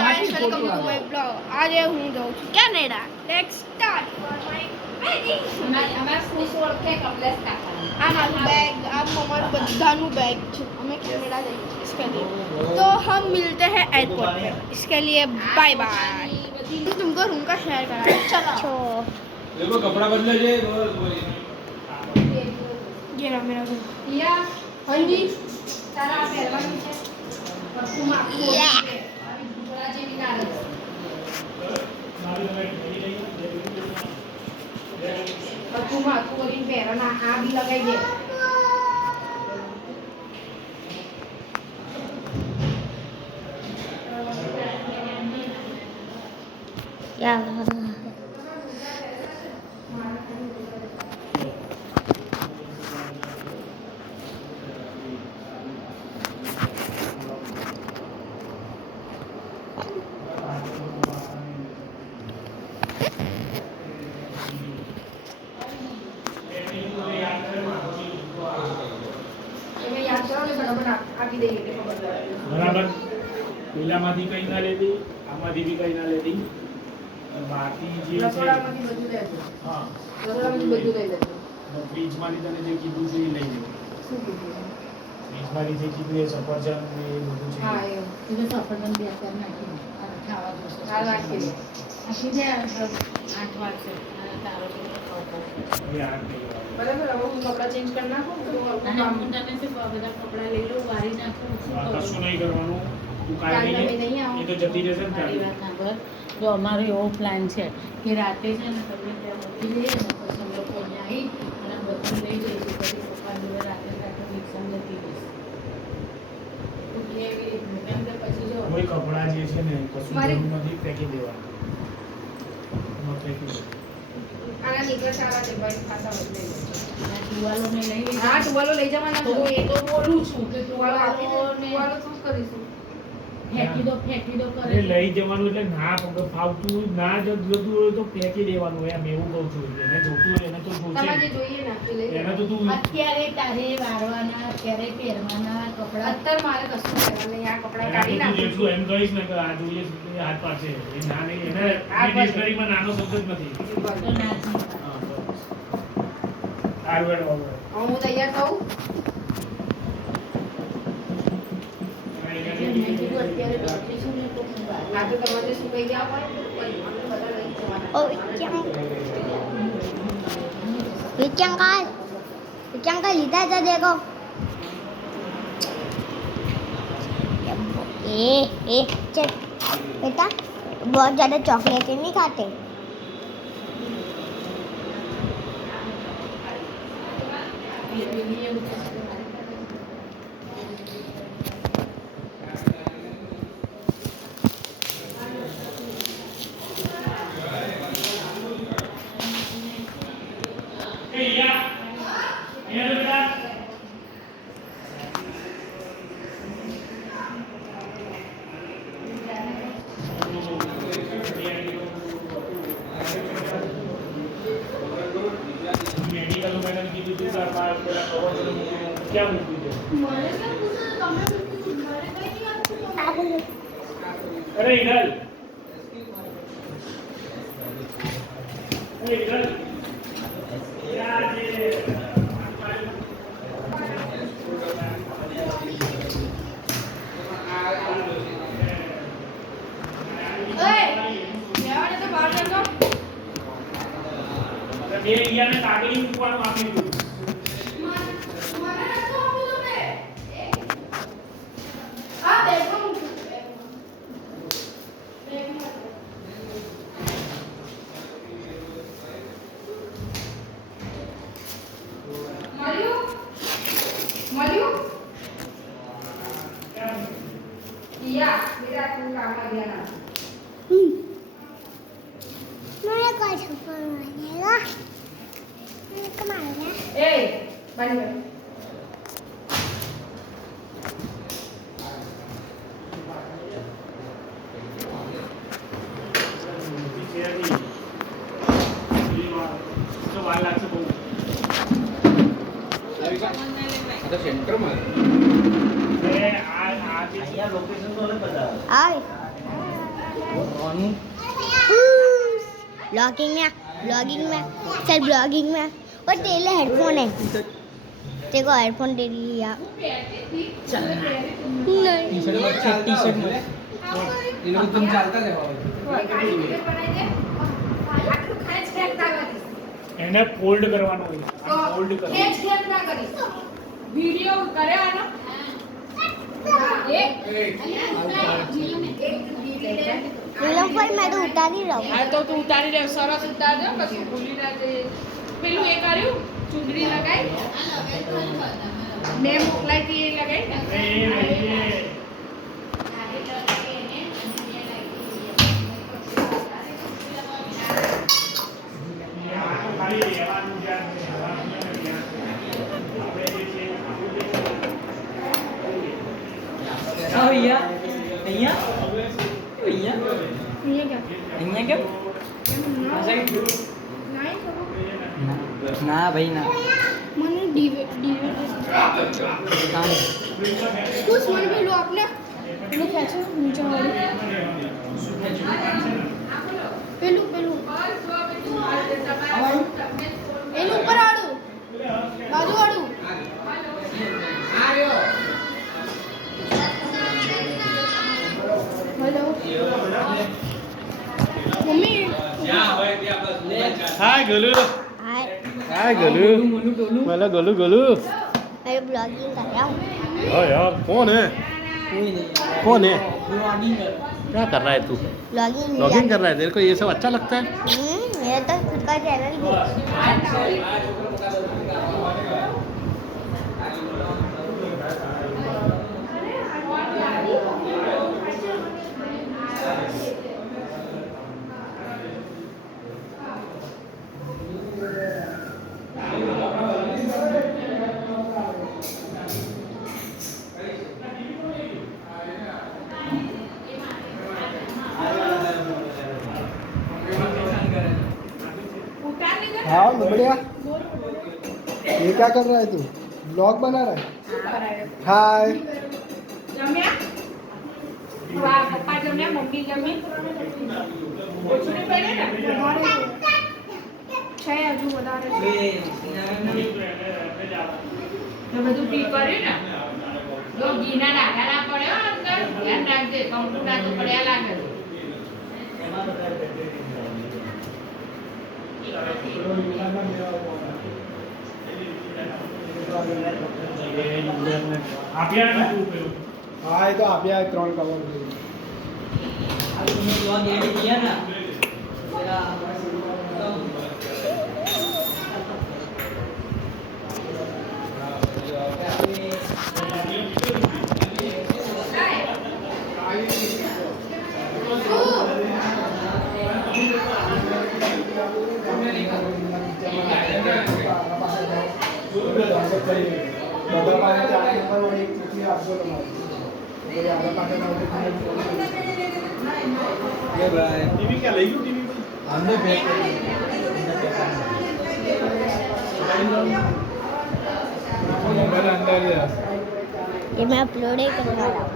Guys welcome to my blog. આજે હું જાઉં છું Canada. Let's start for my wedding. અમારા સ્કૂલ કે કમ્પ્લેક્સ કાકા આ મારું બેગ, આ અમારું બધાનું બેગ છે. અમે कैनेडा जाएंगे इसके लिए, तो हम मिलते हैं एयरपोर्ट पे. इसके लिए बाय बाय. तुमको रूम का शेयर करा. चलो देखो कपड़ा बदले जे ये रहा मेरा रूम. યા हाँ जी તારા પહેરવાનું છે પરફ્યુમ આખું થોડા જેવી ના રહે પરફ્યુમ આખું કરીને પહેરવાના આ બી લગાઈ દે બરાબર પેલામાંથી કઈ ના લેતી આમાંથી બી કઈ ના લેતી બાકી જે છે રસોડામાંથી બધું લેજો હા રસોડામાંથી બધું લઈ લેજો ફ્રીજમાંથી તને જે કીધું છે એ લઈ લેવું શું કીધું ફ્રીજમાંથી જે કીધું એ સફરજન ને એ બધું છે હા એ એટલે સફરજન બે ચાર નાખી અને ખાવા જોશે હાલ રાખી દે આખી દે 8 વાગશે અને તારો એ આ નહીં આવે. બરાબર હવે હું કપડાં ચેન્જ કરી નાખું તો અને કામ હું તને શું કહું, બધા કપડાં લઈ લઉં વારી નાખું શું આ કરું? કશું નહીં કરવાનું તું કાંઈ કાલ તમે નહીં નહીં આવો. એ તો જતી રહેશે ને મારી ત્યારે વાત સાંભળ. જો અમારો એવો પ્લાન છે કે રાતે છે ને તમને ત્યાં મૂકી લઈએ ને પછી અમે લોકો અહીંયા આવી અને બધું લઈ જઈશું પછી પપ્પા જોડે રાતે રિક્ષામાં જતી રહીશું. તો કેવી રીતનું? કેમ કે પછી જો કોઈ કપડાં જે છે ને કશું મારી- જરૂર નથી ફેંકી દેવાનું એમાં ફેંકી દે. આના નીકળે સારા છે ભાઈ ખાતા હોય લઈ લેજો આ ટુવાલોને લઈ લઈશું. હા ટુવાલો લઈ જવાના તો તો એ તો બોલું છું કે ટુવાલો આપી દે ટુવાલોને ટુવાલો શું કરીશું ફેંકી દો કરે એટલે લઈ જવાનું એટલે ના ફાવતું હોય, ના જોતું હોય તો ફેંકી દેવાનું એમ એવું કહું છું એને જોતું હોય એને તો તમારે જે જોશે જોઈએ ને તે લઈ એને તો લેજો. તું અત્યારે તારે વાળવાના અત્યારે પહેરવાના કપડાં અત્યારે મારે કશું પહેરવાનું નહીં. આ કપડાં એને કાઢી તો તું નાખું જેટલું એમ કહીશ ને કે આ જોઈએ છે એ હાથ પાડશે એ ના નહીં એને હાથ પાડશે. ડિક્શનરીમાં નાનો શબ્દ જ નથી તો ના જ નહીં. હા, બસ. સારું હેડ હવે. હવે હું તૈયાર થઉં એટલે મેં કીધું અત્યારે બેઠી છું ને તો હું વાર આ તો તમારે શું કહી ગયા હોય કોઈ અમે બધા લઈ જવાના. ओ विक्यांका लीधा था देखो. चल बेटा बहुत ज़्यादा चॉकलेट नहीं खाते. એવું છે. એ યા એ બેટા મેડિકલ મેડમ કીધું હતું કે આ પેલા કવર ક્યાં મૂકી દે અરે ઈડલ એ ઈડલ યાર જે લેવાને તો બહાર જજો. બે ઈયાને કાગળી મૂકવાનું આપી દીધું મને નતું આપવું તમે. આ બેગમાં મૂકું. બેગમાં. મળ્યું? મળ્યું? યા, મેરા તું કામ આ ગયા ના. मैं कोई छुपा मारेगा. मैं कमाऊंगा. એ બની ગયું. વાર લાગશે બહુ તો સેન્ટરમાં આ જે અહીંયા લોકેશન તો અલગ બતાવે Ay. करवानू ब्लॉगिंग में चल ब्लॉगिंग में और तेरे हेडफोन है तेरे को हेडफोन दे दिया नहीं टी-शर्ट में ये लोग तुम चालता है એને ફોલ્ડ કરવાનું હોય ફોલ્ડ કરવાનું ખેંચ ના કરીશ વિડિયો કરે આનો એક ये लोग पर मैं तो उतार ही रहा हूँ આ તો તું ઉતારી દે સરસ ઉતાર દે પછી ભૂલી ના જઈએ પેલું એ કર્યું ચુંદડી લગાઈ મેં મોકલાઈ હતી એ લગાઈ ને ખાલી રહેવાનું જ્યાં રહેવાનું ત્યાં આપણે જે છે हाँ भैया भैया भैया ये क्या भैया क्या ऐसा क्यों? ना भाई ना मैंने डीवीडी काम कुछ मन भी लो आपने लो कैसे नीचे वाली पेलू पेलू पेलू ऊपर आड़ू बाजू आड़ू हेलो मम्मी હાય ગલુ हाय હાય ગલુ मला गलू गलू मैं ब्लॉगिंग कर रहा हूँ हाँ यार कौन है कोई नहीं कौन है ब्लॉगिंग कर क्या कर रहा है तू ब्लॉगिंग लॉगिंग कर रहा है तेरे को ये सब अच्छा लगता है मेरा तो खुद का चैनल भी है हाँ बढ़िया ये क्या कर रहा है तू ब्लॉग बना रहा है हाय જમ્યા વાહ પપ્પા જમ્યા મમ્મી જમી ઓછું નહીં પડે ને છે હજુ વધારે તો બધું પી કર્યું ને જો ઘીના ડાઘા ના પડ્યો અંદર ધ્યાન રાખજે કંકુ ના તો પડ્યા લાગે આપ્યા નથી પેલું हाँ ये तो आप यहाँ 3 कवर अभी तुमने ब्लॉग एडिट किया ना तेरा બધા પાસે આ નંબર એક ચીઠી આપજો તમારે આધાર પાસે ये भाई ટીવી ક્યાં લઈ ગયું ટીવી हमने भेज मोबाइल अंदर ही है ये मैं अपलोड ही करवा रहा हूँ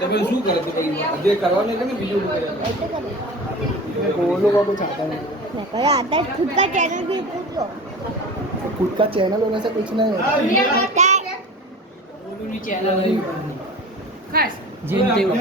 તમે શું કરે છે જે કરવાનું છે ને બીજું ऐसे कर बोलो को कुछ आता नहीं मैं कहा आता है खुद का चैनल भी पूछो खुद का चैनल होने से कुछ नहीं होता आता है ઓલુની ચેનલ આવી ખાસ જેમ તેવું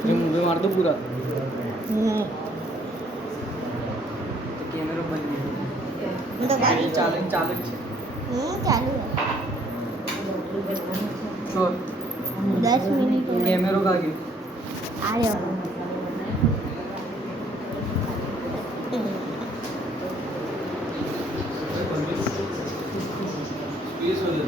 ये मुंबई मार दो पूरा कैमरा बंद मैं तो गाड़ी चालू चालू चालू है शॉट 10 मिनट हो गए कैमरों का आगे आ जाओ स्पेस हो जाता